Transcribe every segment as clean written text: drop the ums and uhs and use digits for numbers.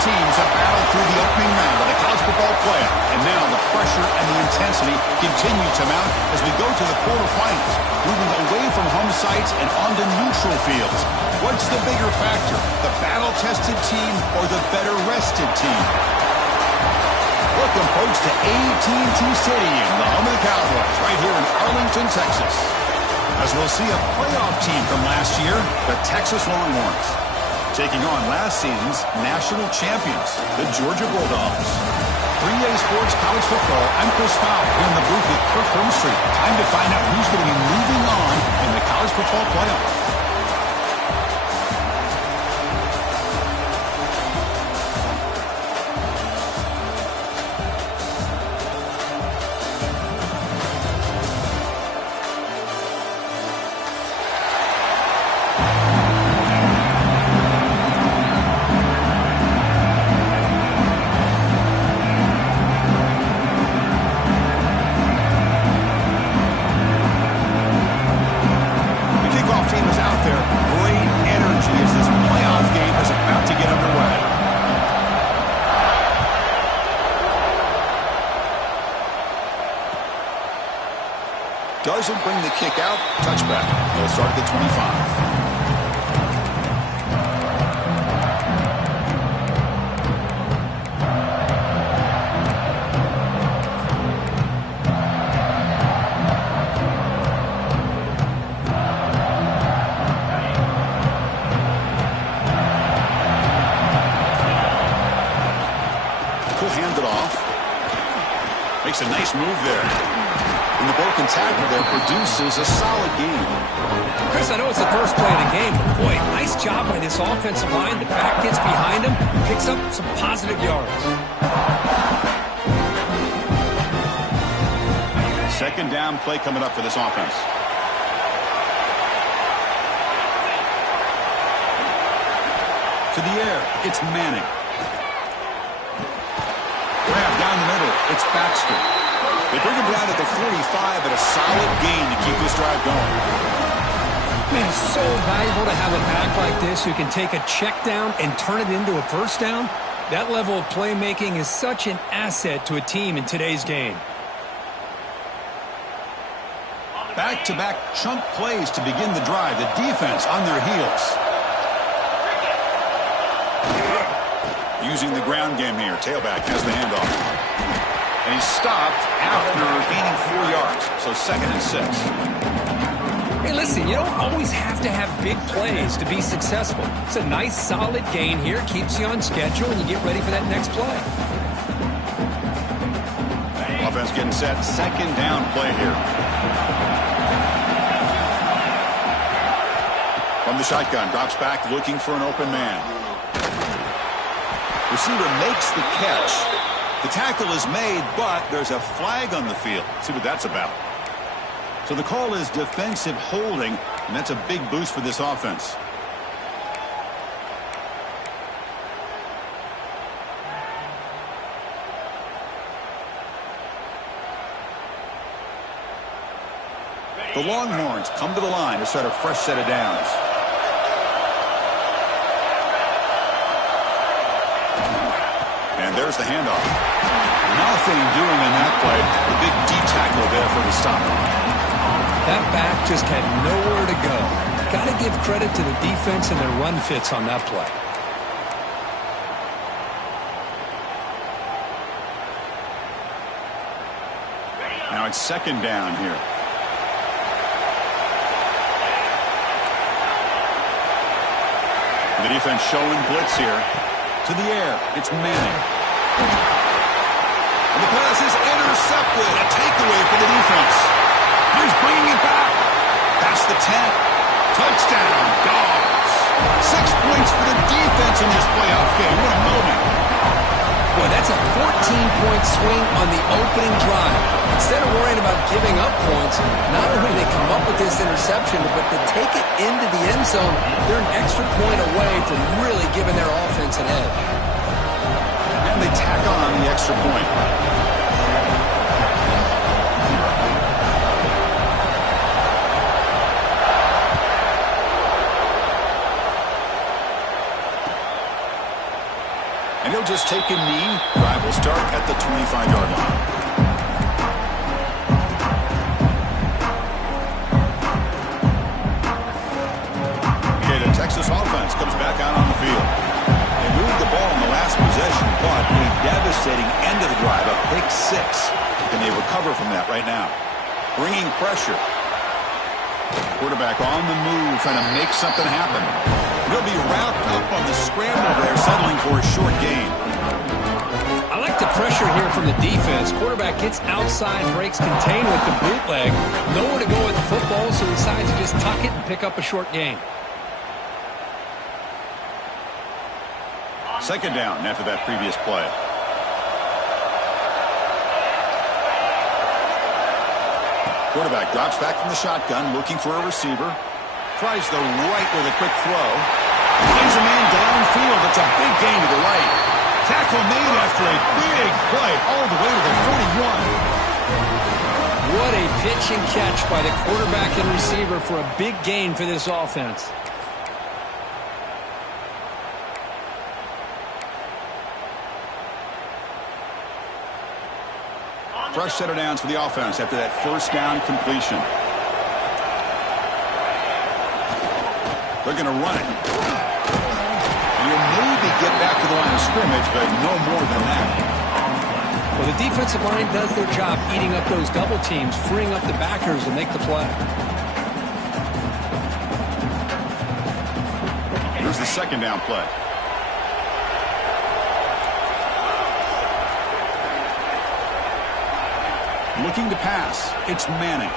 teams have battled through the opening round of the college football playoff, and now the pressure and the intensity continue to mount as we go to the quarterfinals, moving away from home sites and onto neutral fields. What's the bigger factor, the battle-tested team or the better-rested team? Welcome, folks, to AT&T Stadium, the home of the Cowboys, right here in Arlington, Texas. As we'll see a playoff team from last year, the Texas Longhorns, taking on last season's national champions, the Georgia Bulldogs. 3A Sports College Football, I'm Chris Fowler here in the booth with Kirk Hermstreet. Time to find out who's going to be moving on in the college football playoff. Doesn't bring the kick out. Touchback. They'll start at the 25. He'll hand it off. Makes a nice move there. And the broken tackle there produces a solid game. Chris, I know it's the first play of the game, but boy, nice job by this offensive line. The back gets behind him, picks up some positive yards. Second down play coming up for this offense. To the air, it's Manning. Grab down the middle, it's Baxter. They bring him down at the 45 at a solid gain to keep this drive going. Man, it's so valuable to have a back like this who can take a check down and turn it into a first down. That level of playmaking is such an asset to a team in today's game. Back-to-back chunk plays to begin the drive. The defense on their heels. Using the ground game here. Tailback has the handoff. And he's stopped after gaining 4 yards. So 2nd and 6. Hey, listen, you don't always have to have big plays to be successful. It's a nice, solid gain here. Keeps you on schedule, and you get ready for that next play. Offense getting set. Second down play here. From the shotgun, drops back looking for an open man. Receiver makes the catch. The tackle is made, but there's a flag on the field. Let's see what that's about. So the call is defensive holding, and that's a big boost for this offense. The Longhorns come to the line to start a fresh set of downs. And there's the handoff. Nothing doing in that play. The big D tackle there for the stop. That back just had nowhere to go. Got to give credit to the defense and their run fits on that play. Now it's second down here. The defense showing blitz here. To the air, it's Manning. And the pass is intercepted. A takeaway for the defense. He's bringing it back. Past the 10. Touchdown, Dogs. 6 points for the defense in this playoff game. What a moment. Boy, that's a 14-point swing on the opening drive. Instead of worrying about giving up points, not only do they come up with this interception, but to take it into the end zone, they're an extra point away from really giving their offense an edge. And they tack on the extra point. And he'll just take a knee. Drive will start at the 25-yard line. Okay, the Texas offense comes back out on the field. They moved the ball in the last possession, but a devastating end of the drive, a pick six. Can they recover from that right now? Bringing pressure. Quarterback on the move, trying to make something happen. He'll be wrapped up on the scramble there, settling for a short gain. I like the pressure here from the defense. Quarterback gets outside, breaks contain with the bootleg. Nowhere to go with the football, so he decides to just tuck it and pick up a short gain. Second down after that previous play. Quarterback drops back from the shotgun, looking for a receiver. Tries the right with a quick throw. Finds a man downfield. It's a big gain to the right. Tackle made after a big play all the way to the 41. What a pitch and catch by the quarterback and receiver for a big gain for this offense. Fresh set of downs for the offense after that first down completion. They're going to run it. And you'll maybe get back to the line of scrimmage, but no more than that. Well, the defensive line does their job eating up those double teams, freeing up the backers to make the play. Here's the second down play. Looking to pass. It's Manning.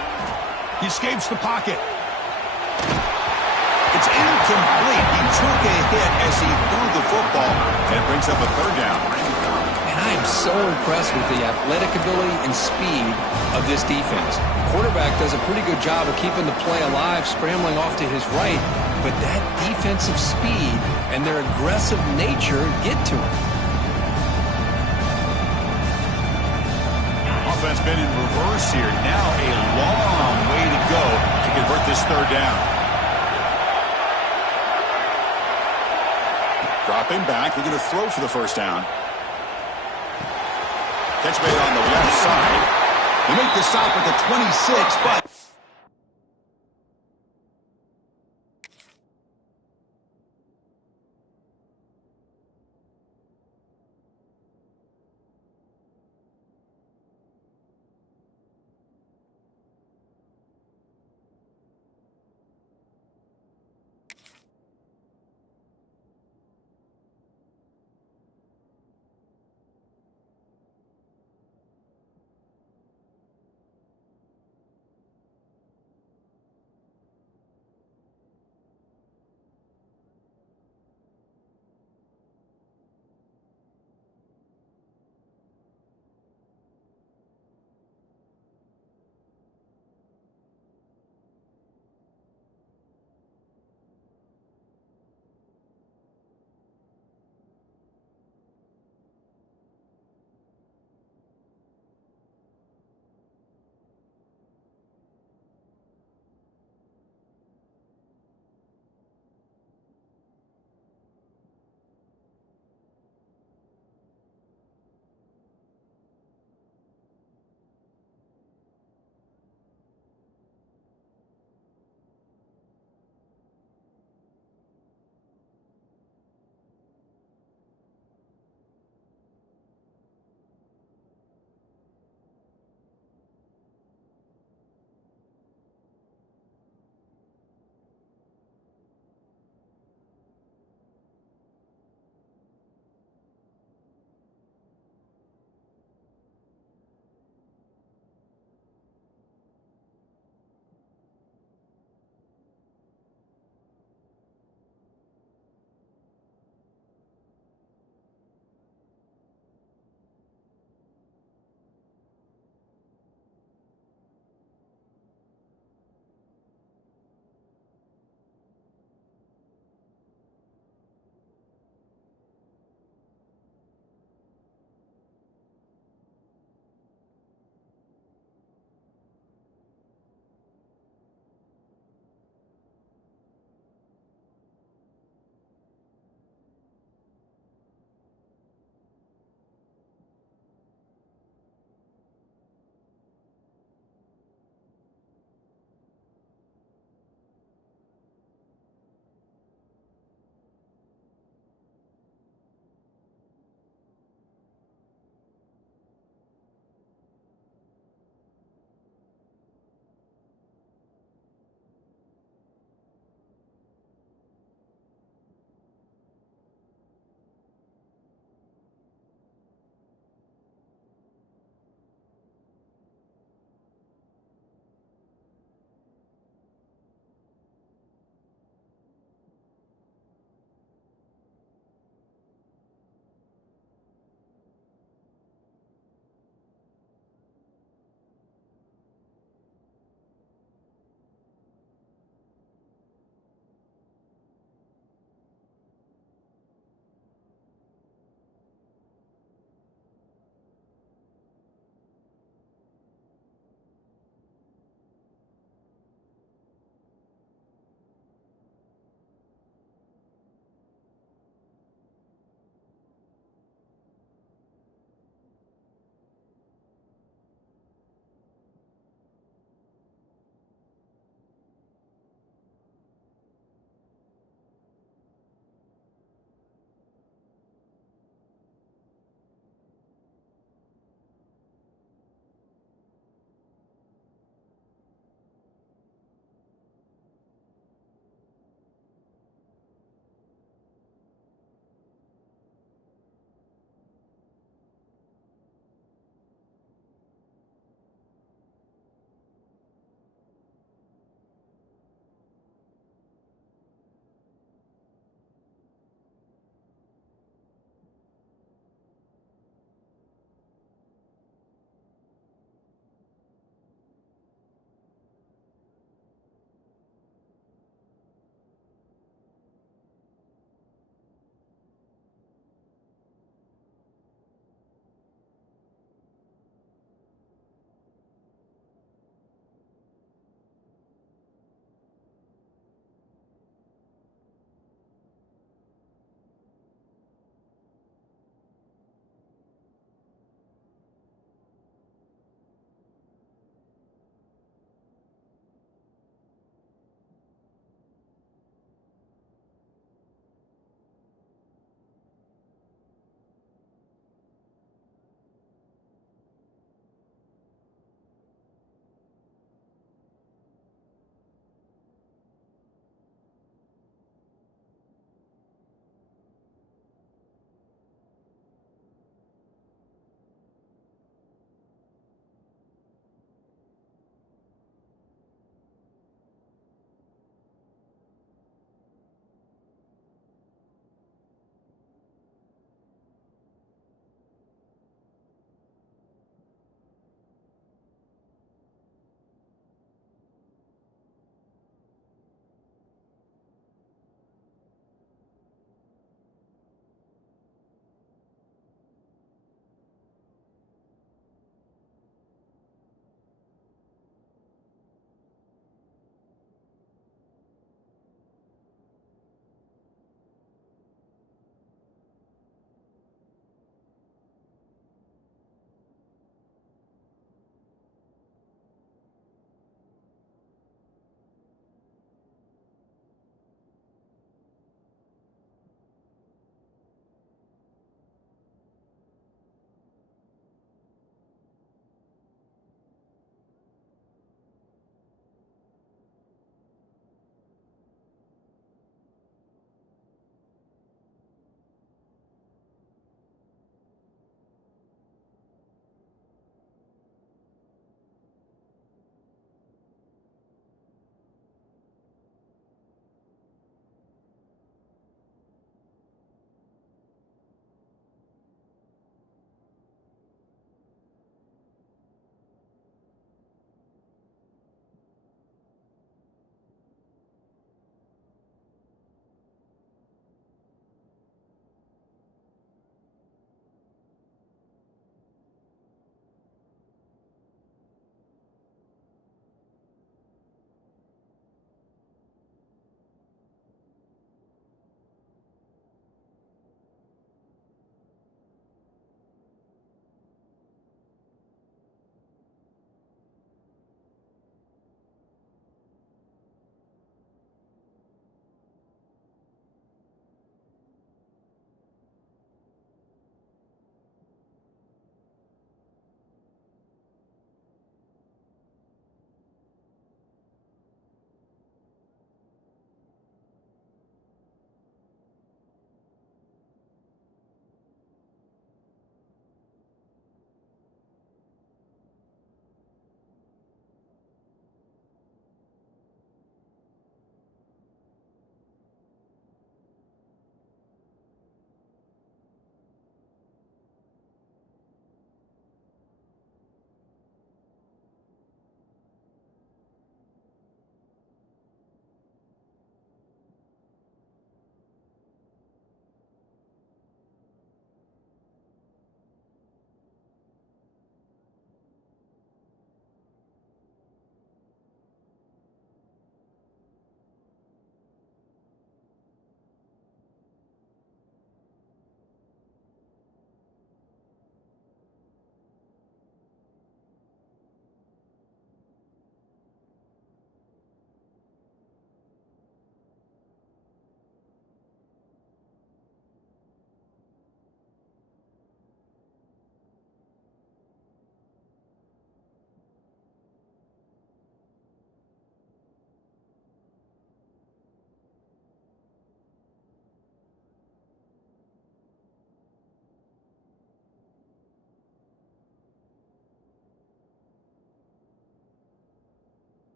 He escapes the pocket. It's incomplete. He took a hit as he threw the football, and it brings up a third down. And I am so impressed with the athletic ability and speed of this defense. Quarterback does a pretty good job of keeping the play alive, scrambling off to his right, but that defensive speed and their aggressive nature get to him. Offense been in reverse here. Now a long way to go to convert this third down. Dropping back, looking to throw for the first down. Catch made on the left side. They make the stop at the 26, but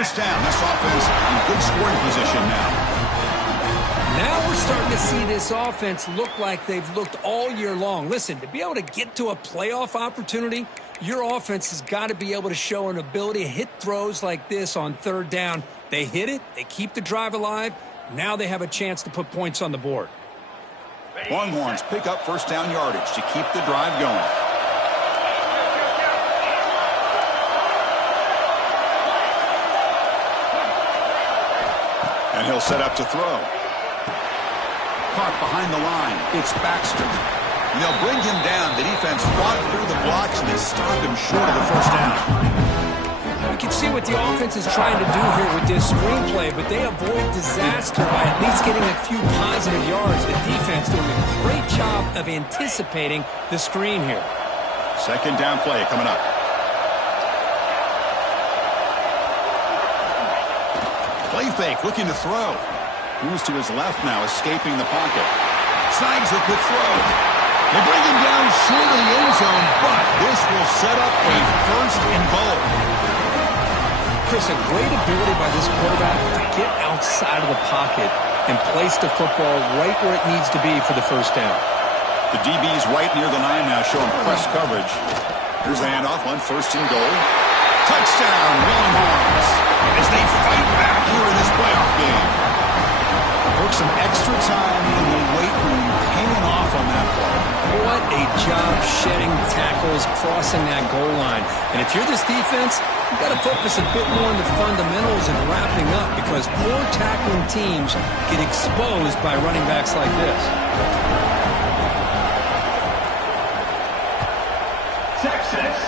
first down. This offense in good scoring position now. Now we're starting to see this offense look like they've looked all year long. Listen, to be able to get to a playoff opportunity, your offense has got to be able to show an ability to hit throws like this on third down. They hit it, they keep the drive alive. Now they have a chance to put points on the board. Longhorns pick up first down yardage to keep the drive going. And he'll set up to throw. Caught behind the line. It's Baxter. And they'll bring him down. The defense fought through the blocks, and they stopped him short of the first down. You can see what the offense is trying to do here with this screenplay, but they avoid disaster by at least getting a few positive yards. The defense doing a great job of anticipating the screen here. Second down play coming up. Play fake, looking to throw. Moves to his left now, escaping the pocket. Snags a good throw. They bring him down short of the end zone, but this will set up a first and goal. Chris, a great ability by this quarterback to get outside of the pocket and place the football right where it needs to be for the first down. The DB's right near the line now, showing press coverage. Here's the handoff on first and goal. Touchdown, Longhorns, as they fight back here in this playoff game. Took some extra time in the weight room, hanging off on that play. What a job shedding tackles, crossing that goal line. And if you're this defense, you've got to focus a bit more on the fundamentals and wrapping up, because poor tackling teams get exposed by running backs like this. Texas.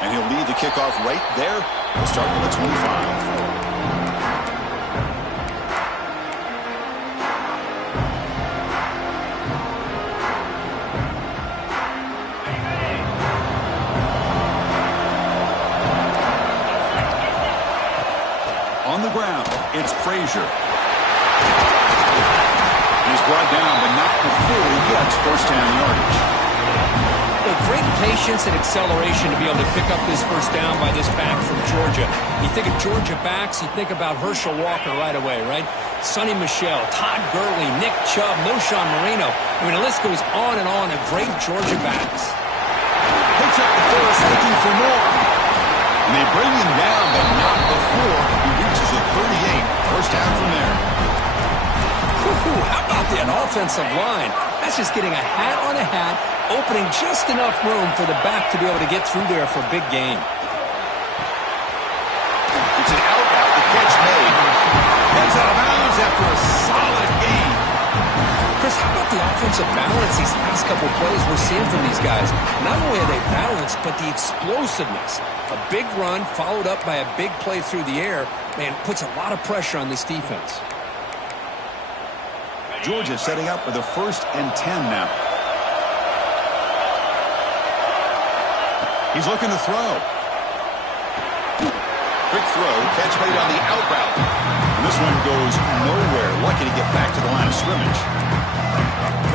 And he'll lead the kickoff right there. We'll start with the 25. On the ground, it's Frazier. He's brought down, but not before he gets first down yardage. Well, great patience and acceleration to be able to pick up this first down by this back from Georgia. You think of Georgia backs, you think about Herschel Walker right away, right? Sonny Michel, Todd Gurley, Nick Chubb, Knowshon Moreno. I mean, the list goes on and on of great Georgia backs. Picks up the first, looking for more. And they bring him down, but not before he reaches the 38. First down from there. How about that offensive line? That's just getting a hat on a hat, opening just enough room for the back to be able to get through there for a big gain. It's an out route, the catch made. Heads out of bounds after a solid gain. Chris, how about the offensive balance these last couple plays we're seeing from these guys? Not only are they balanced, but the explosiveness. A big run followed up by a big play through the air, man, puts a lot of pressure on this defense. Georgia setting up for the 1st and 10 now. He's looking to throw. Quick throw, catch made on the out route. And this one goes nowhere. Lucky to get back to the line of scrimmage.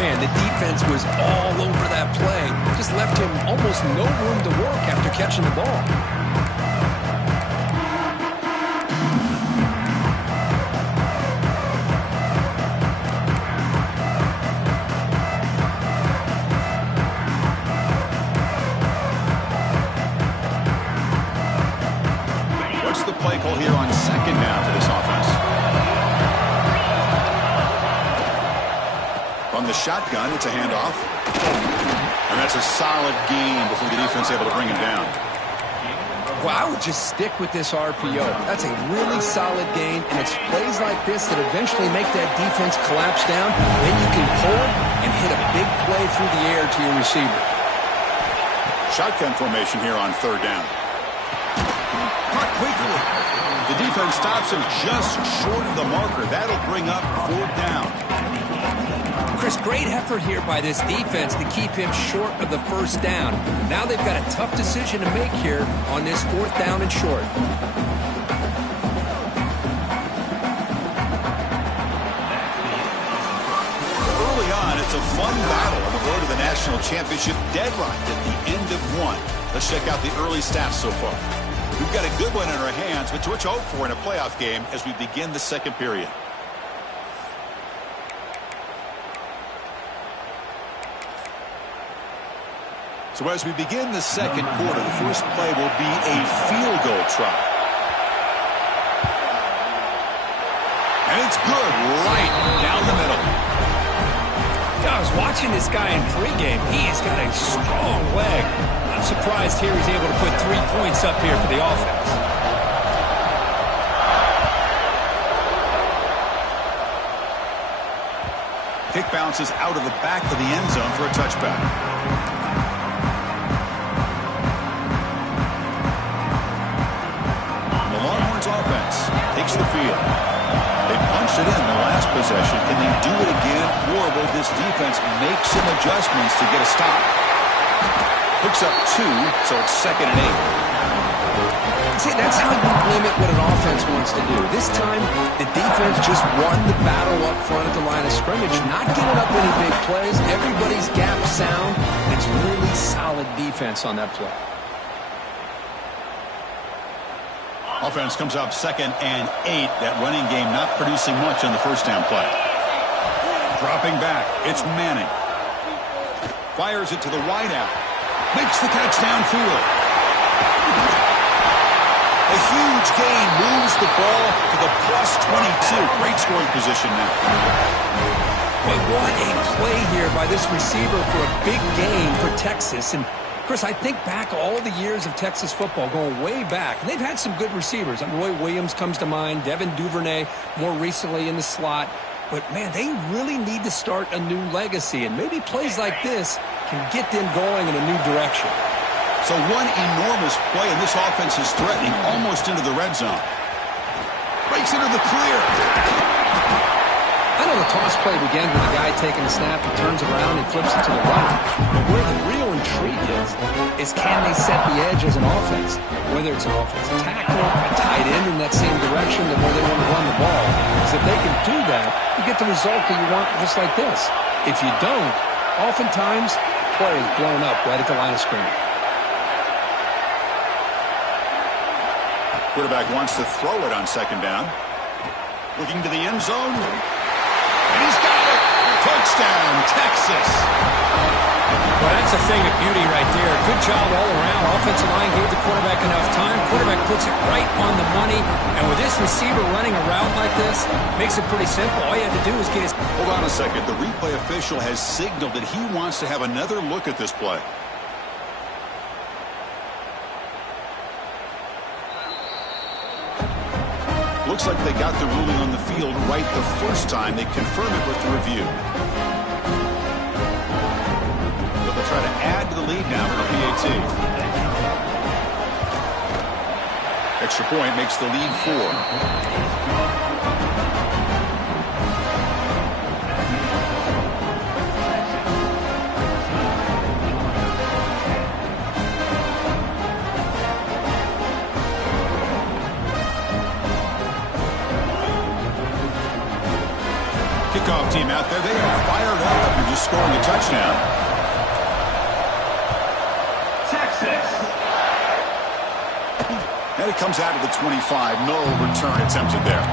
Man, the defense was all over that play. Just left him almost no room to work after catching the ball. What's the play call here on second down for this offense? From the shotgun, it's a handoff. And that's a solid gain before the defense able to bring him down. Well, I would just stick with this RPO. That's a really solid gain, and it's plays like this that eventually make that defense collapse down. Then you can pull and hit a big play through the air to your receiver. Shotgun formation here on third down. Caught quickly. The defense stops him just short of the marker. That'll bring up fourth down. Chris, great effort here by this defense to keep him short of the first down. Now they've got a tough decision to make here on this fourth down and short. Early on, it's a fun battle on the road to the national championship, deadlocked at the end of one. Let's check out the early stats so far. We've got a good one in our hands, but what you hope for in a playoff game as we begin the second period. So as we begin the second quarter, the first play will be a field goal try. And it's good right down the middle. I was watching this guy in pregame. He has got a strong leg. I'm surprised here he's able to put 3 points up here for the offense. Kick bounces out of the back of the end zone for a touchback. The Longhorns offense takes the field. They punched it in the last possession. Can they do it again, or will this defense make some adjustments to get a stop? Picks up 2, so it's 2nd and 8. See, that's how you limit what an offense wants to do. This time, the defense just won the battle up front at the line of scrimmage, not giving up any big plays. Everybody's gap sound. It's really solid defense on that play. Offense comes up 2nd and 8. That running game not producing much on the first down play. Dropping back, it's Manning. Fires it to the wideout. Makes the catch downfield. A huge gain moves the ball to the +22. Great scoring position now. But what a play here by this receiver for a big gain for Texas. And Chris, I think back all the years of Texas football, going way back, and they've had some good receivers. Roy Williams comes to mind, Devin Duvernay more recently in the slot. But, man, they really need to start a new legacy, and maybe plays like this can get them going in a new direction. So one enormous play, and this offense is threatening almost into the red zone. Breaks into the clear. I know the toss play begins with a guy taking a snap, he turns around and flips it to the runner. But where the real intrigue is can they set the edge as an offense? Whether it's an offensive tackle, a tight end in that same direction that where they want to run the ball. Because if they can do that, you get the result that you want just like this. If you don't, oftentimes, play is blown up right at the line of scrimmage. Quarterback wants to throw it on 2nd down. Looking to the end zone. And he's got it. Touchdown, Texas. Well, that's a thing of beauty right there. Good job all around. Offensive line gave the quarterback enough time. Quarterback puts it right on the money. And with this receiver running a route like this, makes it pretty simple. All you have to do is get his... Hold on a second. The replay official has signaled that he wants to have another look at this play. Looks like they got the ruling on the field right the first time. They confirm it with the review. But they'll try to add to the lead now for the PAT. Extra point makes the lead 4. Kickoff team out there. They are fired up after just scoring a touchdown. Texas. And it comes out of the 25. No return attempted there.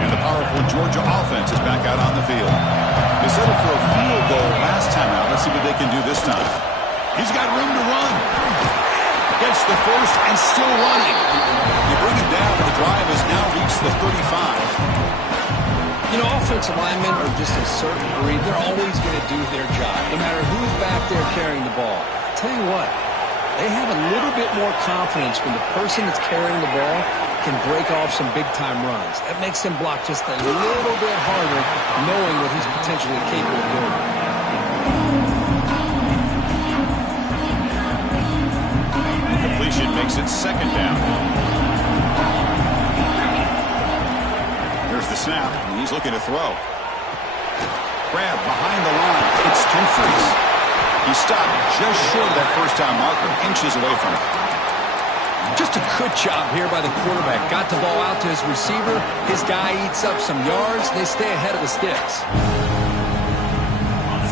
And the powerful Georgia offense is back out on the field. They settled for a field goal last time out. Let's see what they can do this time. He's got room to run. Gets the first and still running. You bring it down, and the drive has now reached the 35. You know, offensive linemen are just a certain breed. They're always going to do their job, no matter who's back there carrying the ball. I'll tell you what, they have a little bit more confidence when the person that's carrying the ball can break off some big-time runs. That makes them block just a little bit harder, knowing what he's potentially capable of doing. Makes it 2nd down. Here's the snap, and he's looking to throw. Grab behind the line. It's Humphries. He stopped just short of that first-down marker, inches away from it. Just a good job here by the quarterback. Got the ball out to his receiver. His guy eats up some yards. They stay ahead of the sticks.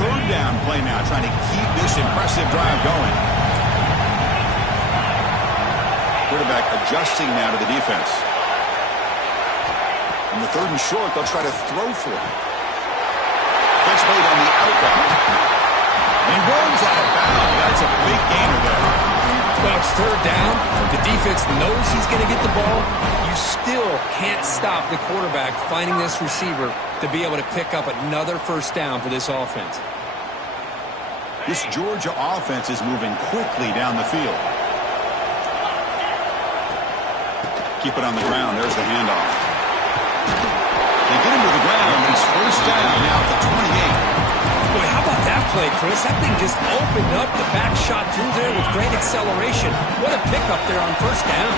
third down play now, trying to keep this impressive drive going. Quarterback adjusting now to the defense. On the third and short, they'll try to throw for it. That's played on the out route. And he rolls out of bounds. That's a big gainer there. Well, it's third down. The defense knows he's going to get the ball. You still can't stop the quarterback finding this receiver to be able to pick up another first down for this offense. This Georgia offense is moving quickly down the field. Keep it on the ground. There's the handoff. They get him to the ground. It's first down now at the 28. Boy, how about that play, Chris? That thing just opened up. The back shot through there with great acceleration. What a pickup there on first down.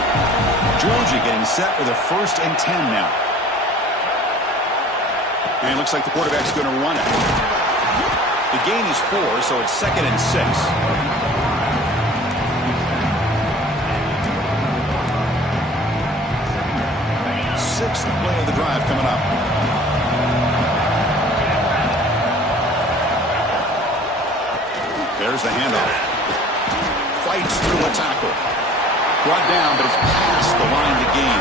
Georgia getting set with a 1st and 10 now. And it looks like the quarterback's going to run it. The gain is 4, so it's 2nd and 6. Sixth play of the drive coming up. There's the handoff. Fights through a tackle. Brought down, but it's past the line to gain.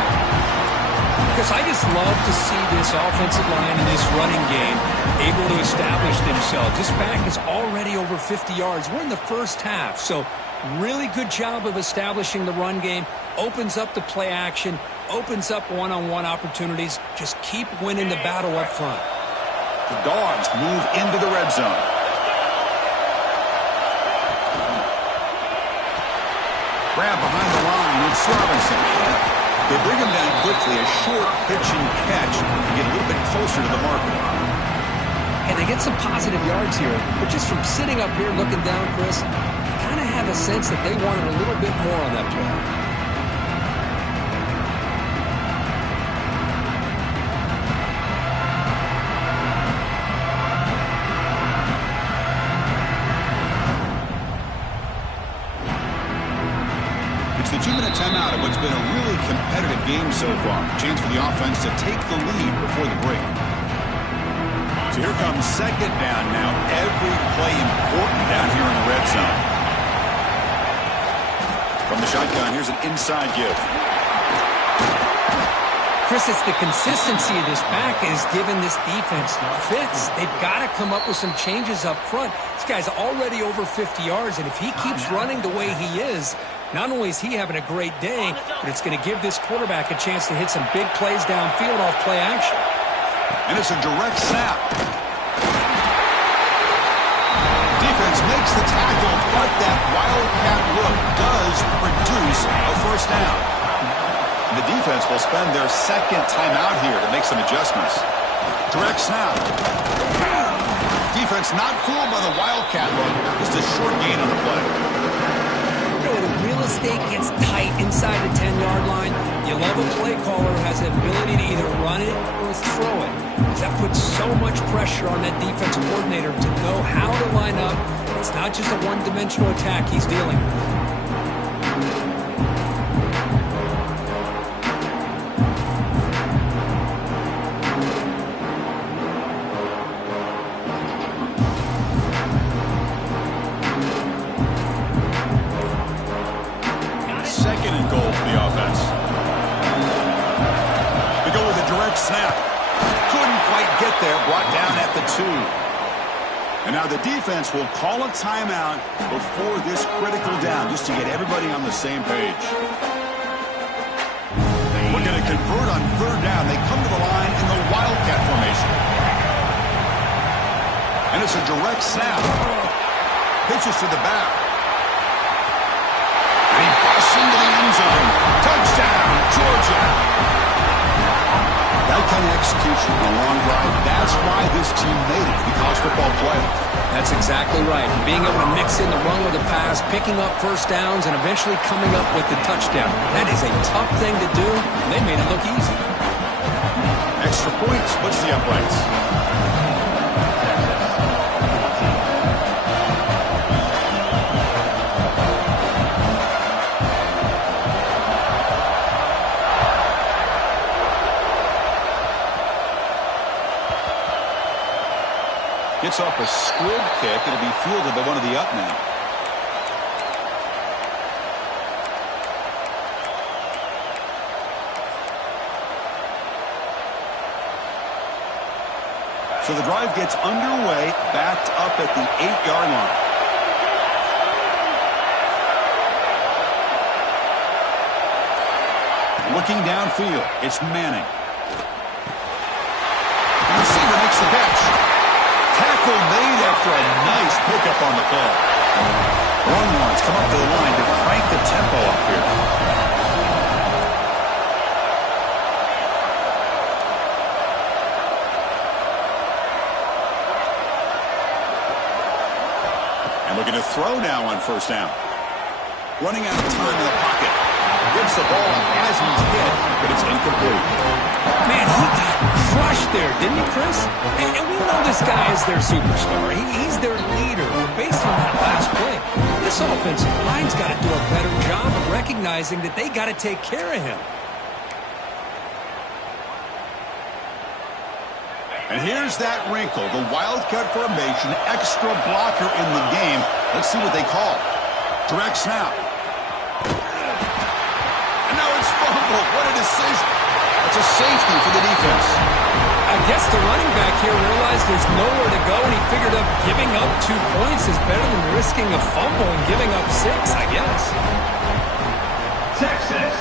Because I just love to see this offensive line in this running game able to establish themselves. This back is already over 50 yards. We're in the first half, so really good job of establishing the run game. Opens up the play action, opens up one-on-one opportunities. Just keep winning the battle up front. The Dogs move into the red zone. Grab behind the line, it's Robinson. They bring him down quickly, a short pitch and catch to get a little bit closer to the marker. And they get some positive yards here, but just from sitting up here looking down, Chris, you kind of have a sense that they wanted a little bit more on that play. The 2-minute timeout of what's been a really competitive game so far. Chance for the offense to take the lead before the break. So here comes second down now. Every play important down here in the red zone. From the shotgun, here's an inside give. Chris, it's the consistency of this back is giving this defense fits. They've got to come up with some changes up front. This guy's already over 50 yards, and if he keeps running the way he is, not only is he having a great day, but it's going to give this quarterback a chance to hit some big plays downfield off play action. And it's a direct snap. Defense makes the tackle, but that wildcat look does produce a first down. The defense will spend their second timeout here to make some adjustments. Direct snap. Defense not fooled by the wildcat look. Just a short gain on the play. When real estate gets tight inside the 10-yard line, you love a play caller who has the ability to either run it or throw it. Because that puts so much pressure on that defensive coordinator to know how to line up. It's not just a one-dimensional attack he's dealing with. Snap. Couldn't quite get there. Brought down at the 2. And now the defense will call a timeout before this critical down just to get everybody on the same page. We're going to convert on third down. They come to the line in the wildcat formation. And it's a direct snap. Pitches to the back. And he busts into the end zone. Touchdown, Georgia. That kind of execution on a long drive, that's why this team made it to the college football playoff. That's exactly right. Being able to mix in the run with the pass, picking up first downs, and eventually coming up with the touchdown. That is a tough thing to do. They made it look easy. Extra point splits the uprights. Gets off a squib kick. It'll be fielded by one of the up men. So the drive gets underway, backed up at the 8-yard line. Looking downfield, it's Manning. The receiver makes the catch. Tackle made after a nice pickup on the play. Longhorns come up to the line to crank the tempo up here. And looking to throw now on first down. Running out of time in the pocket. Gets the ball as he's hit, but it's incomplete. Man, he got crushed there, didn't he, Chris? And we know this guy is their superstar. He's their leader. Based on that last play, this offensive line's got to do a better job of recognizing that they got to take care of him. And here's that wrinkle, the wildcat formation, extra blocker in the game. Let's see what they call. Direct snap. And now it's fumbled. What a decision. It's a safety for the defense. I guess the running back here realized there's nowhere to go, and he figured up giving up 2 points is better than risking a fumble and giving up 6, I guess. Texas.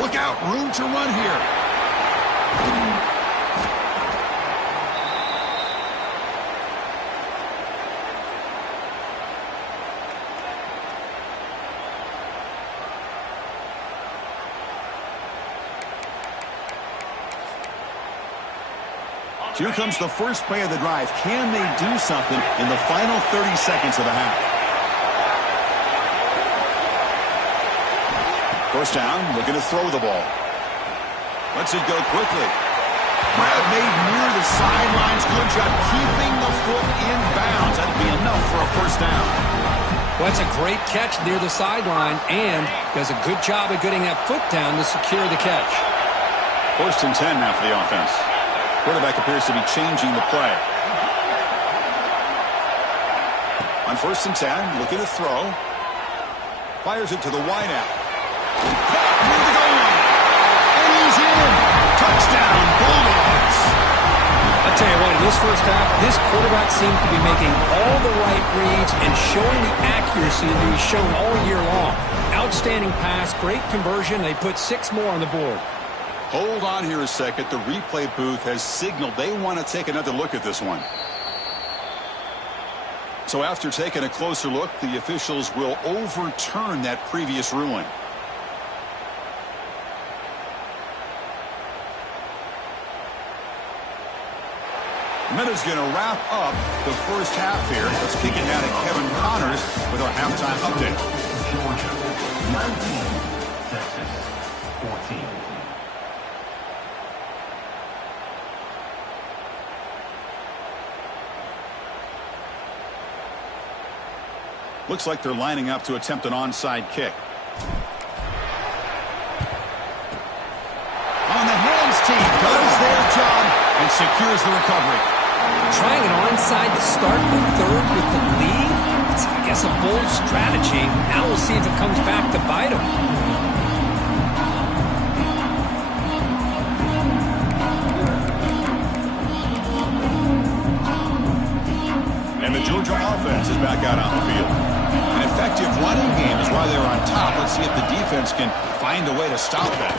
Look out, room to run here. Here comes the first play of the drive. Can they do something in the final 30 seconds of the half? First down, looking to throw the ball. Lets it go quickly. Grab made near the sidelines. Good job keeping the foot in bounds. That'd be enough for a first down. Well, that's a great catch near the sideline, and does a good job of getting that foot down to secure the catch. First and 10 now for the offense. Quarterback appears to be changing the play. On first and 10, looking to throw. Fires it to the wideout. Caught near the goal line. And he's in. Touchdown, Bulldogs. I'll tell you what, in this first half, this quarterback seems to be making all the right reads and showing the accuracy that he's shown all year long. Outstanding pass, great conversion. They put 6 more on the board. Hold on here a second. The replay booth has signaled they want to take another look at this one. So after taking a closer look, the officials will overturn that previous ruling. And that is going to wrap up the first half here. Let's kick it down to Kevin Connors with our halftime update. Georgia, 19. Texas, 14. Looks like they're lining up to attempt an onside kick. On the hands team, does their job and secures the recovery. Trying an onside to start the third with the lead? It's, I guess, a bold strategy. Now we'll see if it comes back to bite them. And the Georgia offense is back out on the field. An effective running game is why they're on top. Let's see if the defense can find a way to stop that.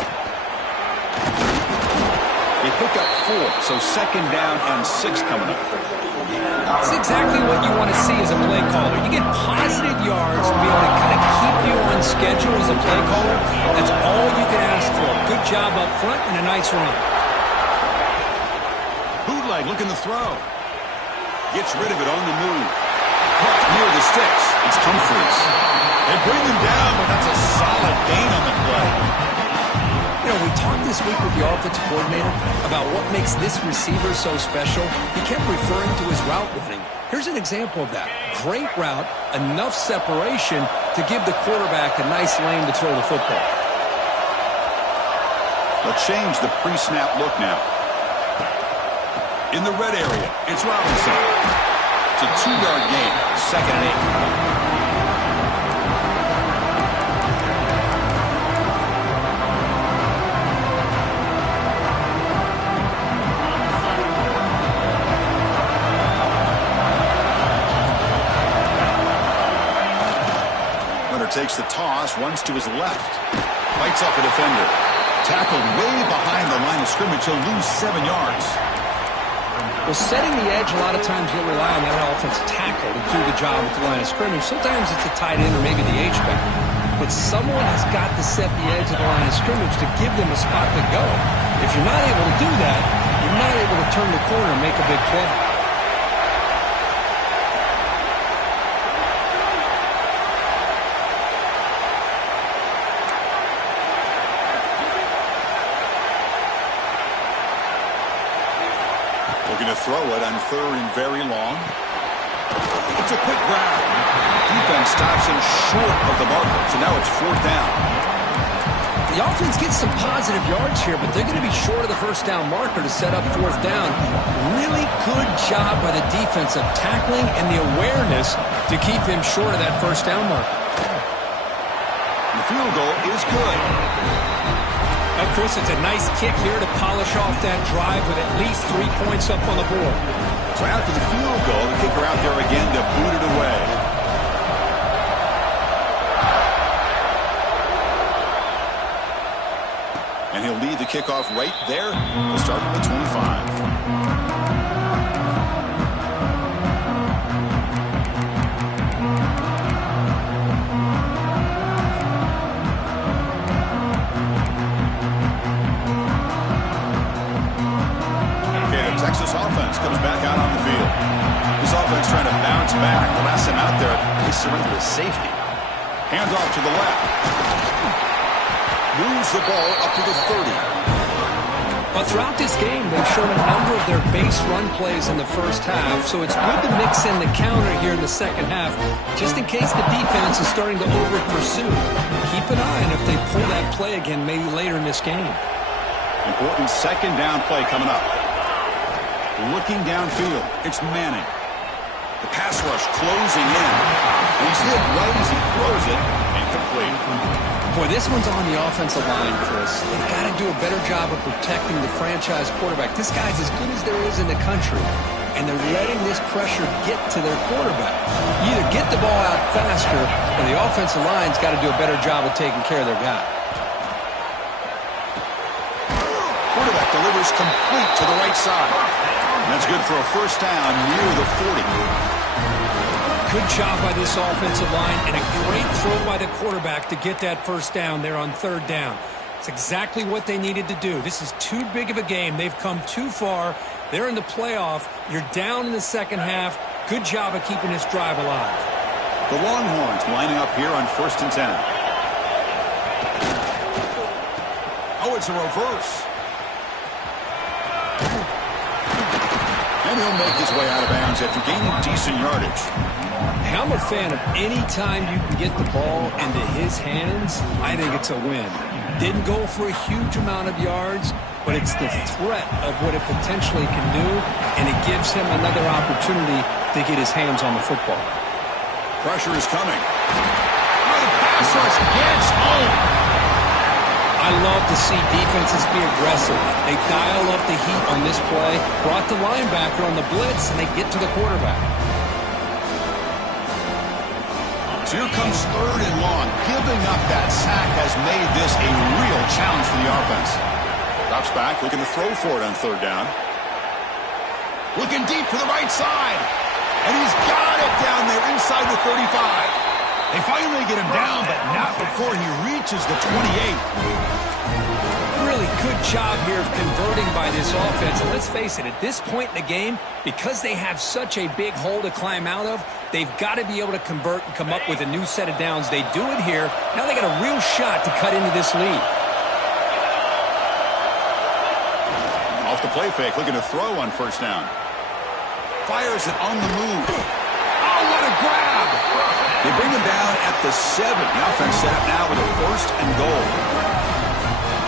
They pick up 4, so second down and 6 coming up. That's exactly what you want to see as a play caller. You get positive yards to be able to kind of keep you on schedule as a play caller. That's all you can ask for. Good job up front and a nice run. Bootleg looking to throw. Gets rid of it on the move. Caught near the sticks. It's Humphries. They bring him down, but that's a solid gain on the play. You know, we talked this week with the offensive coordinator about what makes this receiver so special. He kept referring to his route running. Here's an example of that. Great route, enough separation to give the quarterback a nice lane to throw the football. They'll change the pre-snap look now. In the red area, it's Robinson. It's a 2-yard gain, 2nd and 8. Takes the toss, runs to his left. Fights off a defender. Tackled way behind the line of scrimmage. He'll lose 7 yards. Well, setting the edge, a lot of times you'll rely on that offensive tackle to do the job at the line of scrimmage. Sometimes it's a tight end or maybe the H-back. But someone has got to set the edge of the line of scrimmage to give them a spot to go. If you're not able to do that, you're not able to turn the corner and make a big play. Looking to throw it on 3rd and very long. It's a quick grab. Defense stops him short of the marker, so now it's 4th down. The offense gets some positive yards here, but they're going to be short of the 1st down marker to set up 4th down. Really good job by the defense of tackling and the awareness to keep him short of that 1st down marker. The field goal is good. Now, Chris, it's a nice kick here to polish off that drive with at least 3 points up on the board. So after the field goal, the kicker out there again to boot it away. And he'll lead the kickoff right there. He'll start at the 25. Offense comes back out on the field. This offense trying to bounce back. The last time out there, they surrendered a safety. Hands off to the left. Moves the ball up to the 30. But throughout this game, they've shown a number of their base run plays in the 1st half, so it's good to mix in the counter here in the 2nd half, just in case the defense is starting to over-pursue. Keep an eye on if they pull that play again maybe later in this game. Important 2nd down play coming up. Looking downfield, it's Manning. The pass rush closing in. And he's hit right as he throws it. Incomplete. Boy, this one's on the offensive line, Chris. They've got to do a better job of protecting the franchise quarterback. This guy's as good as there is in the country. And they're letting this pressure get to their quarterback. You either get the ball out faster, or the offensive line's got to do a better job of taking care of their guy. Quarterback delivers complete to the right side. That's good for a 1st down near the 40. Good job by this offensive line and a great throw by the quarterback to get that 1st down there on 3rd down. It's exactly what they needed to do. This is too big of a game. They've come too far. They're in the playoff. You're down in the 2nd half. Good job of keeping this drive alive. The Longhorns lining up here on 1st and 10. Oh, it's a reverse. And he'll make his way out of bounds after gaining decent yardage. I'm a fan of any time you can get the ball into his hands. I think it's a win. Didn't go for a huge amount of yards, but it's the threat of what it potentially can do, and it gives him another opportunity to get his hands on the football. Pressure is coming. Oh, the pass rush gets home. I love to see defenses be aggressive. They dial up the heat on this play, brought the linebacker on the blitz, and they get to the quarterback. So here comes 3rd and long. Giving up that sack has made this a real challenge for the offense. Drops back, looking to throw for it on 3rd down. Looking deep to the right side. And he's got it down there inside the 35. They finally get him down, but not before he reaches the 28. Really good job here of converting by this offense. And let's face it, at this point in the game, because they have such a big hole to climb out of, they've got to be able to convert and come up with a new set of downs. They do it here. Now they got a real shot to cut into this lead. Off the play fake, looking to throw on 1st down. Fires it on the move. Oh, what a grab! They bring him down at the 7. The offense set up now with a 1st and goal.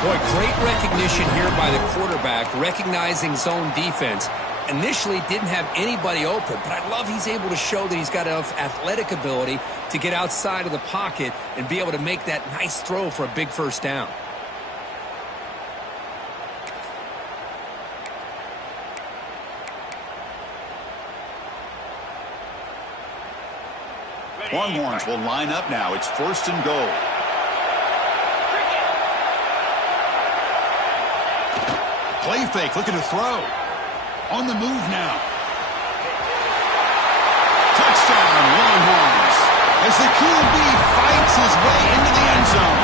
Boy, great recognition here by the quarterback, recognizing zone defense. initially didn't have anybody open, but I love he's able to show that he's got enough athletic ability to get outside of the pocket and be able to make that nice throw for a big first down. Longhorns will line up now. It's 1st and goal. Play fake, looking to throw. On the move now. Touchdown, Longhorns. As the QB fights his way into the end zone.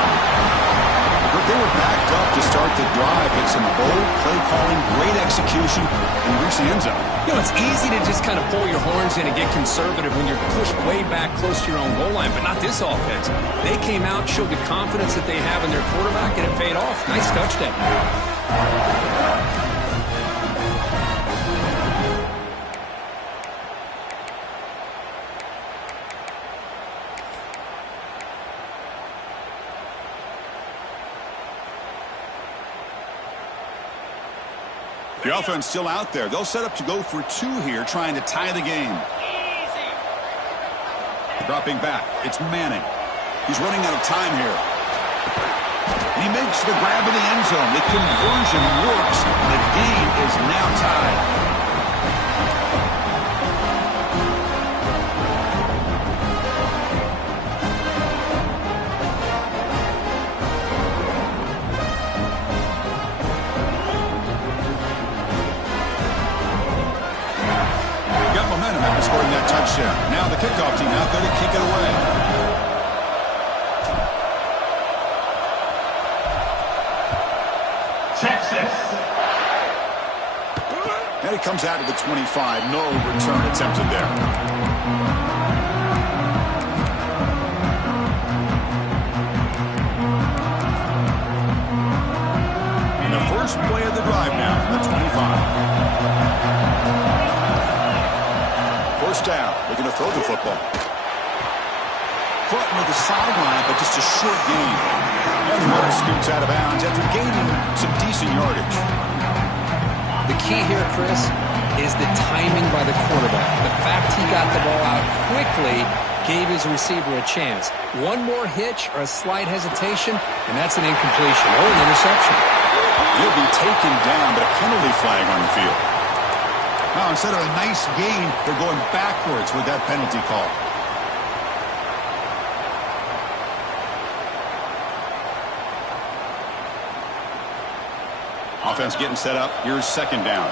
But they were backed up to start the drive. It's some bold play calling, great execution, and reach the end zone. You know, it's easy to just kind of pull your horns in and get conservative when you're pushed way back close to your own goal line, but not this offense. They came out, showed the confidence that they have in their quarterback, and it paid off. Nice touchdown. The offense still out there. They'll set up to go for 2 here, trying to tie the game. Dropping back. It's Manning. He's running out of time here. He makes the grab in the end zone. The conversion works. The game is now tied. Scoring that touchdown. Now the kickoff team out there to kick it away. Texas. And it comes out to the 25. No return attempted there. And the first play of the drive now from the 25. First down, looking to throw the football. Front near the sideline, but just a short gain. And the runner scoots out of bounds after gaining some decent yardage. The key here, Chris, is the timing by the quarterback. The fact he got the ball out quickly gave his receiver a chance. One more hitch or a slight hesitation, and that's an incompletion or an interception. He'll be taken down, but a penalty flag on the field. Now, instead of a nice gain, they're going backwards with that penalty call. Offense getting set up. Here's 2nd down.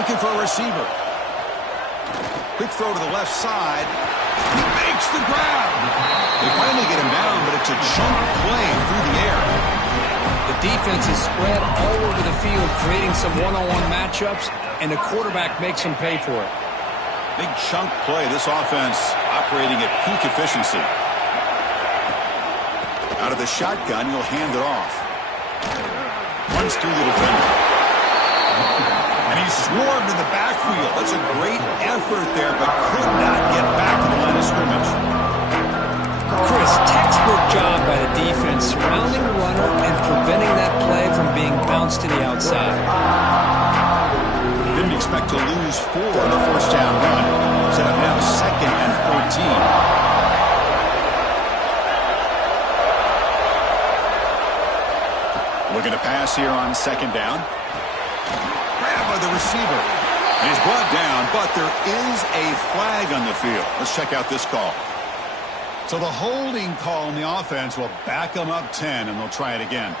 Looking for a receiver. Quick throw to the left side. He makes the grab. They finally get him down, but it's a chunk play through the air. The defense is spread all over the field, creating some one-on-one matchups, and the quarterback makes them pay for it. Big chunk play. This offense operating at peak efficiency. Out of the shotgun, he'll hand it off. Runs through the defender. And he's swarmed in the backfield. That's a great effort there, but could not get back to the line of scrimmage. Chris, textbook job by the defense, surrounding the runner and preventing that play from being bounced to the outside. Didn't expect to lose 4 on the first down run. Set up now 2nd and 14. Looking to pass here on 2nd down. Grab by the receiver. And he's brought down, but there is a flag on the field. Let's check out this call. So the holding call on the offense will back them up 10, and they'll try it again.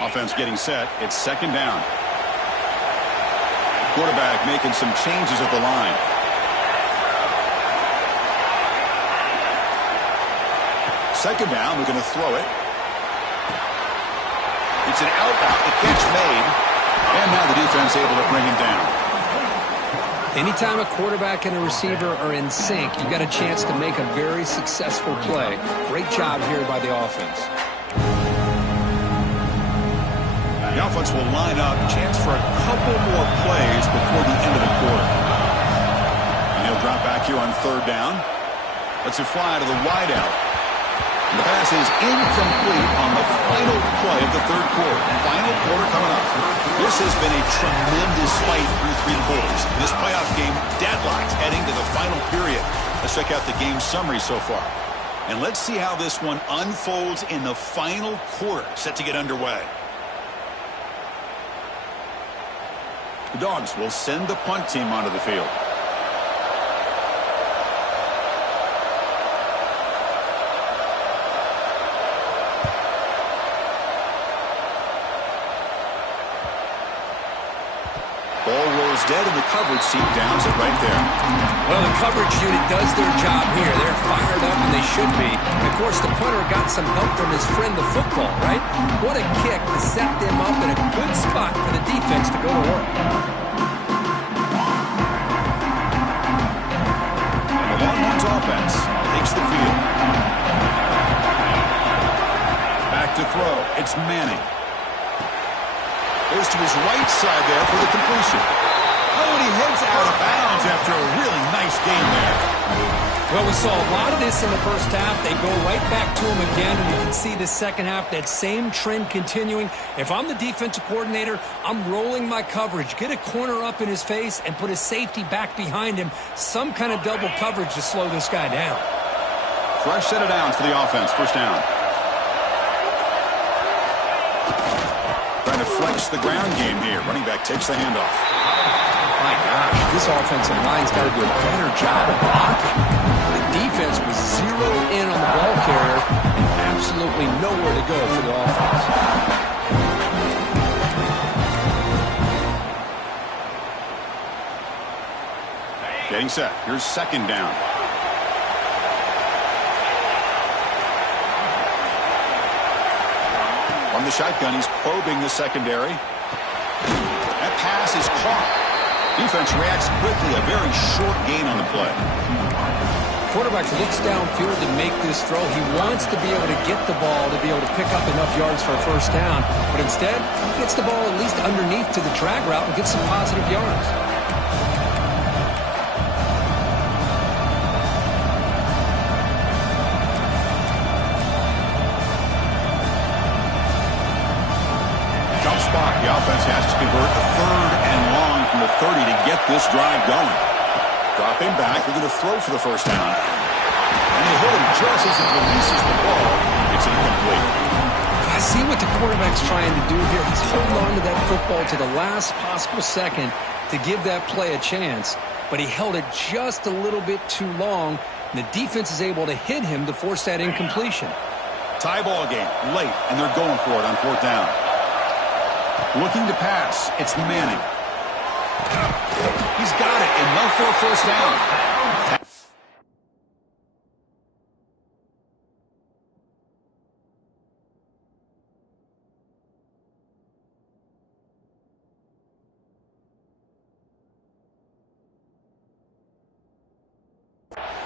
Offense getting set. It's 2nd down. Quarterback making some changes at the line. Second down, we're going to throw it. It's an out route. The catch made. And now the defense able to bring him down. Anytime a quarterback and a receiver are in sync, you got a chance to make a very successful play. Great job here by the offense. The offense will line up. Chance for a couple more plays before the end of the quarter. And he'll drop back here on 3rd down. Let's it fly to the wideout. The pass is incomplete on the final play of the third quarter. Final quarter coming up. This has been a tremendous fight through 3 quarters. This playoff game deadlocked heading to the final period. Let's check out the game summary so far. And let's see how this one unfolds in the final quarter, set to get underway. The Dogs will send the punt team onto the field. Ball rolls dead, and the coverage seat downs it right there. Well, the coverage unit does their job here. They're fired up, and they should be. And of course, the punter got some help from his friend, the football, right? What a kick to set them up in a good spot for the defense to go to work. And the Longhorns offense takes the field. Back to throw. It's Manning. Goes to his right side there for the completion. Oh, and he heads out of bounds after a really nice game there. Well, we saw a lot of this in the first half. They go right back to him again, and you can see the second half, that same trend continuing. If I'm the defensive coordinator, I'm rolling my coverage. Get a corner up in his face and put a safety back behind him. Some kind of double coverage to slow this guy down. Fresh set of downs for the offense. First down. Trying to flex the ground game here. Running back takes the handoff. My gosh, this offensive line's got to do a better job of blocking. The defense was zeroed in on the ball carrier and absolutely nowhere to go for the offense. Getting set. Here's second down. From the shotgun, he's probing the secondary. That pass is caught. Defense reacts quickly. A very short gain on the play. Quarterback looks downfield to make this throw. He wants to be able to get the ball to be able to pick up enough yards for a first down. But instead, he gets the ball at least underneath to the drag route and gets some positive yards. The offense has to convert a third and long from the 30 to get this drive going. Dropping back, they're going to throw for the first down. And they hit him just as he releases the ball. It's incomplete. I see what the quarterback's trying to do here. He's holding on to that football to the last possible second to give that play a chance. But he held it just a little bit too long. And the defense is able to hit him to force that incompletion. Tie ball game, late, and they're going for it on fourth down. Looking to pass. It's Manning. He's got it. Enough for a first down.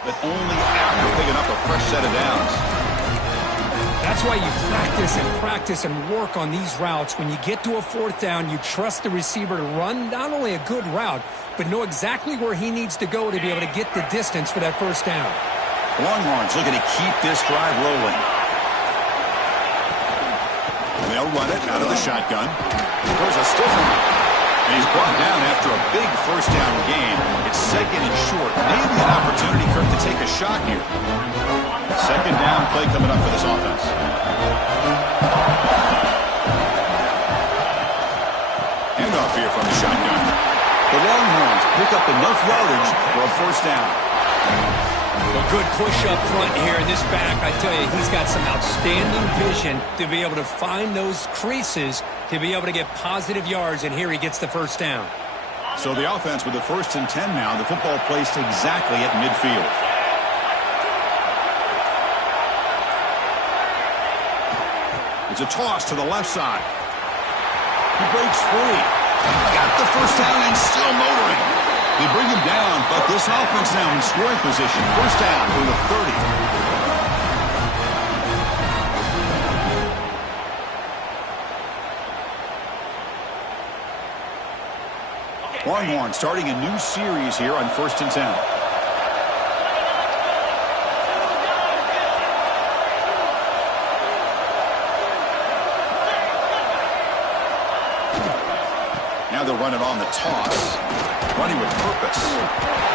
But only after picking up a fresh set of downs. That's why you practice and work on these routes. When you get to a fourth down, you trust the receiver to run not only a good route, but know exactly where he needs to go to be able to get the distance for that first down. Longhorns looking to keep this drive rolling. And they'll run it out of the shotgun. Throws a stiff one. And he's brought down after a big first down gain. It's second and short. Maybe an opportunity, Kirk, to take a shot here. Second down play coming up for this offense. Handoff here from the shotgun. The Longhorns pick up enough yardage for a first down. A good push up front here in this back. I tell you, he's got some outstanding vision to be able to find those creases to be able to get positive yards, and here he gets the first down. So the offense with the 1st and 10 now. The football placed exactly at midfield. It's a toss to the left side. He breaks free. Got the first down and still motoring. They bring him down, but this offense now in scoring position. First down from the 30. Longhorn starting a new series here on 1st and 10. Now they'll run it on the toss. Running with purpose.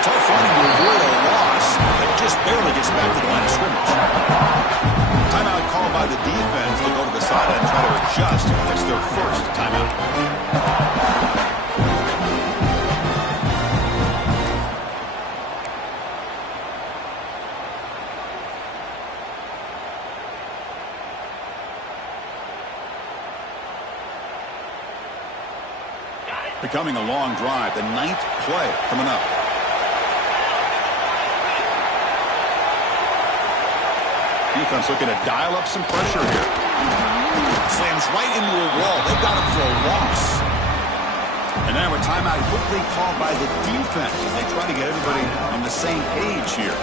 Tough running to avoid a loss, but just barely gets back to the line of scrimmage. Timeout called by the defense. They'll go to the sideline and try to adjust. It's their first timeout. Becoming a long drive, the 9th play coming up. Defense looking to dial up some pressure here. Slams right into a wall. They've got him for a loss. And now a timeout quickly called by the defense as they try to get everybody on the same page here.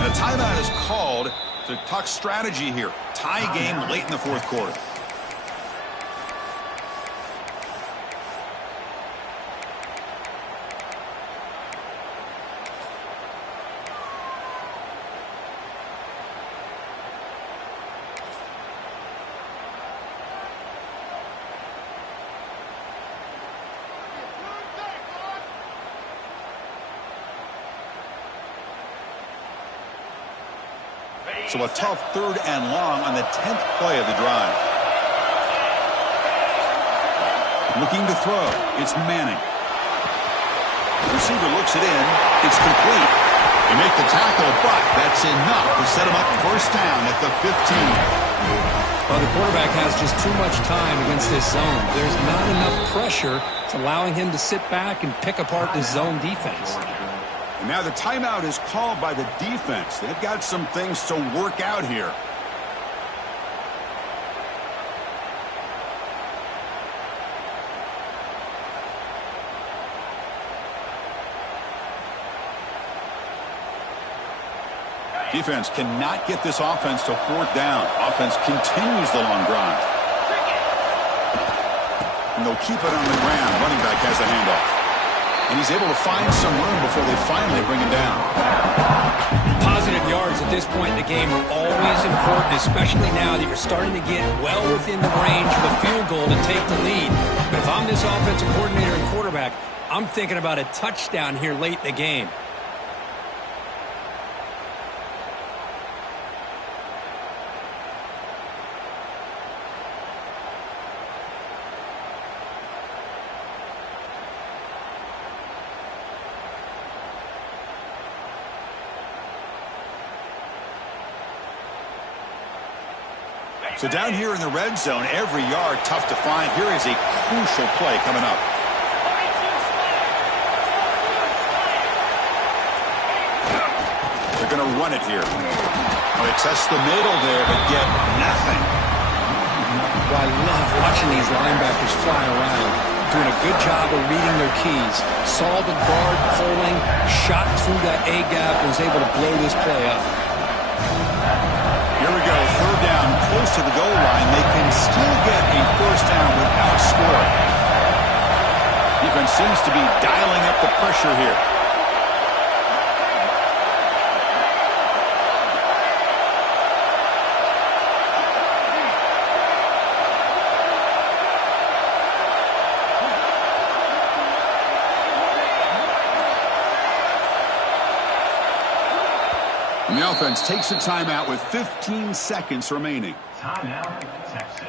A timeout is called to talk strategy here. Tie game late in the fourth quarter. So a tough 3rd and long on the 10th play of the drive. Looking to throw. It's Manning. The receiver looks it in. It's complete. They make the tackle, but that's enough to set him up first down at the 15. Well, the quarterback has just too much time against this zone. There's not enough pressure. It's allowing him to sit back and pick apart this zone defense. And now the timeout is called by the defense. They've got some things to work out here. Defense cannot get this offense to 4th down. Offense continues the long drive. And they'll keep it on the ground. Running back has the handoff. And he's able to find some room before they finally bring him down. Positive yards at this point in the game are always important, especially now that you're starting to get well within the range of a field goal to take the lead. But if I'm this offensive coordinator and quarterback, I'm thinking about a touchdown here late in the game. So down here in the red zone, every yard tough to find. Here is a crucial play coming up. They're going to run it here. They test the middle there, but get nothing. Well, I love watching these linebackers fly around, doing a good job of reading their keys. Saw the guard pulling, shot through that A-gap, and was able to blow this play up. Here we go, 3rd down, close to the goal line. They can still get a first down without scoring. Defense seems to be dialing up the pressure here. And the offense takes a timeout with 15 seconds remaining. Timeout, Texas.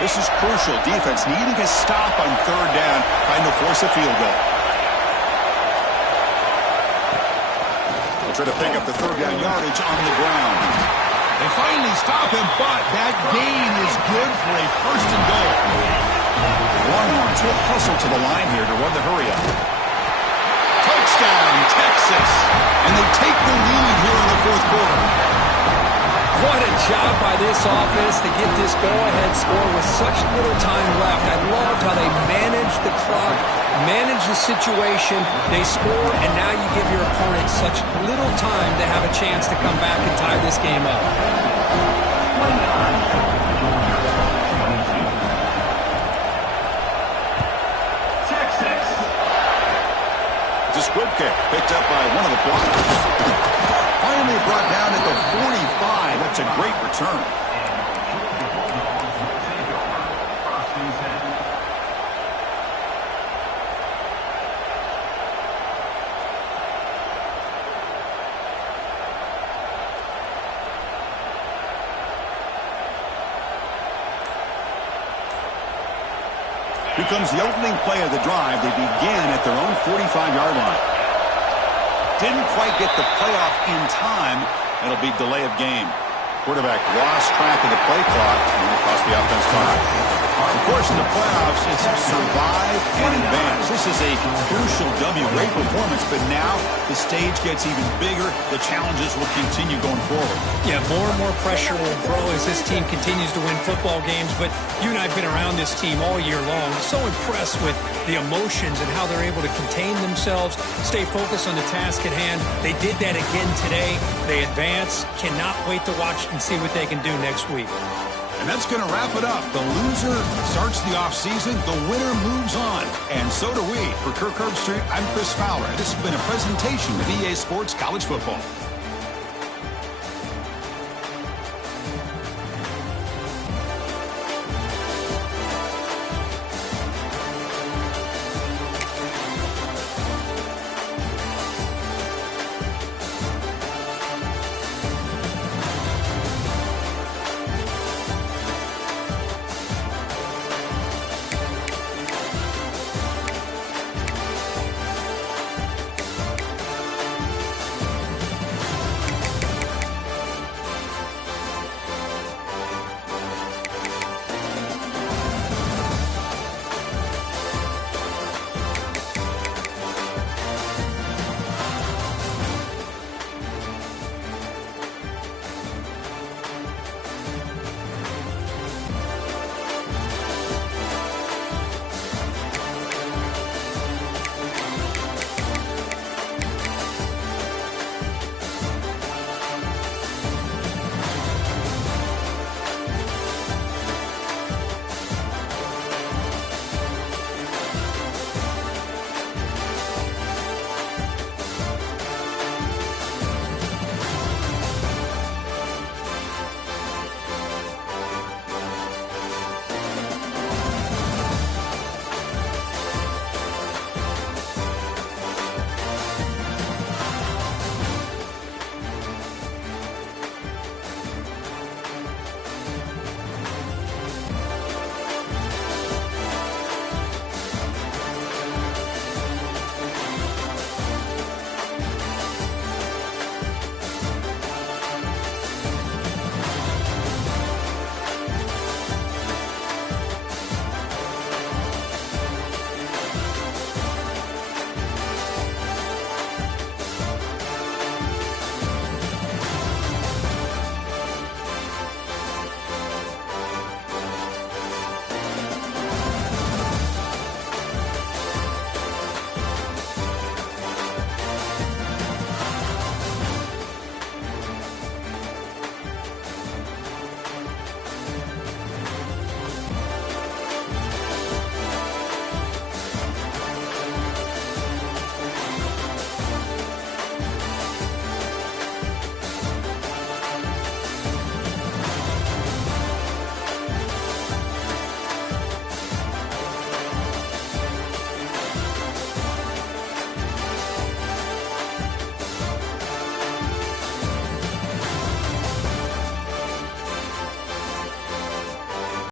This is crucial. Defense needing a stop on 3rd down, trying to force a field goal. They'll try to pick up the third down yardage on the ground. They finally stop him, but that gain is good for a first and goal. Longhorns will hustle to the line here to run the hurry-up. Touchdown, Texas. And they take the lead here in the fourth quarter. What a job by this offense to get this go-ahead score with such little time left. I loved how they managed the clock, managed the situation. They score, and now you give your opponent such little time to have a chance to come back and tie this game up. Texas. It's a squib kick picked up by one of the blockers. Finally brought down at the 45. That's a great return. Here comes the opening play of the drive. They began at their own 45-yard line. Didn't quite get the playoff in time. It'll be delay of game. Quarterback lost track of the play clock, and it cost the offense time. Of course, in the playoffs, it's survive and advance. This is a crucial W. Great performance, but now the stage gets even bigger. The challenges will continue going forward. Yeah, more and more pressure will grow as this team continues to win football games, but you and I have been around this team all year long. So impressed with the emotions and how they're able to contain themselves, stay focused on the task at hand. They did that again today. They advance. Cannot wait to watch and see what they can do next week. And that's going to wrap it up. The loser starts the offseason. The winner moves on. And so do we. For Kirk Herbstreit, I'm Chris Fowler. This has been a presentation of EA Sports College Football.